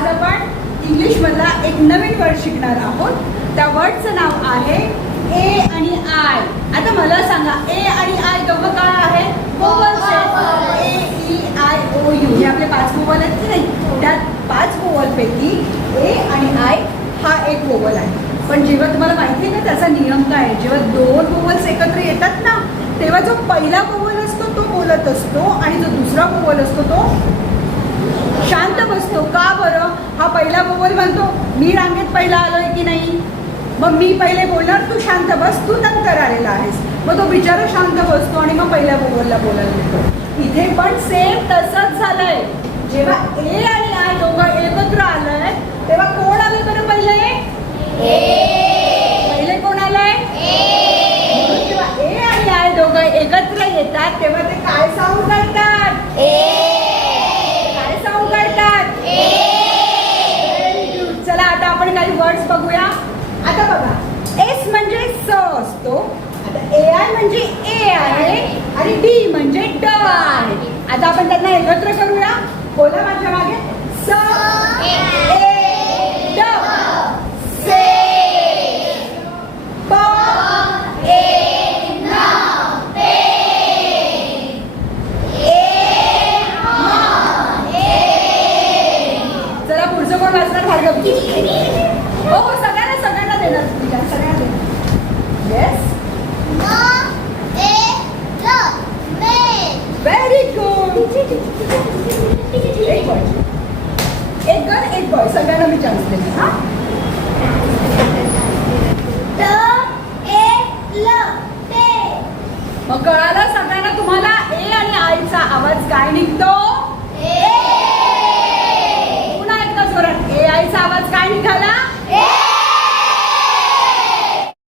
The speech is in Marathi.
आज आपण इंग्लिशमधला एक नवीन वर्ड शिकणार आहोत. त्या वर्डचं नाव आहे ए आणि आय. आता मला सांगा, ए आणि आय दोघं काय आहे? वोवल्स आहेत. ए ई आय ओ यू हे आपले 5 वोवल आहेत की नाही? त्या 5 वोवलपैकी ए आणि आय हा एक वोवल आहे. पण जेव्हा तुम्हाला माहिती आहे का त्याचा नियम काय आहे? जेव्हा 2 वोवल्स एकत्र येतात ना, तेव्हा जो पहिला वोवल असतो तो बोलत असतो आणि जो दुसरा वोवल असतो तो शांत बसतो. का बरं? हा पहिला वोवल म्हणतो मी रांगेत पहिला आलोय की नाही, मग मी पहिले बोलणार, तू शांत बस, तू नंतर आलेला आहेस. मग तो बिचारा शांत बसतो आणि मग पहिल्या वोवलला बोलायला देतो. इथे पण सेम तसंच झालंय. जेव्हा ए आणि आय दोघं एकत्र आलंय तेव्हा कोण आले बरं? पहिले पहिले कोण आलंय? जेव्हा ए आणि आय दोघं एकत्र येतात तेव्हा ते काय साऊंड करतात? काय साऊंड करतात? चला आता आपण काही वर्ड्स बघूया. आता बघा, एस म्हणजे स असतो. आता ए आय म्हणजे ए आहे आणि डी म्हणजे ड आहे. आता आपण त्यांना एकत्र करूया. बोला माझ्या मागे. स ए ड से प ए न पे ए म ए. चला पुढचं कोण वाचणार? भार्गव. हो हो, सगळ्यांना देणार तुम्ही, सगळ्यांना देणार. Yes, very good. एक बॉय, एक गर्ल, एक बॉय, सगळ्यांना मी चान्स देते. हा, मग कळालं सगळ्यांना तुम्हाला ए आणि आयचा आवाज काय निघतो?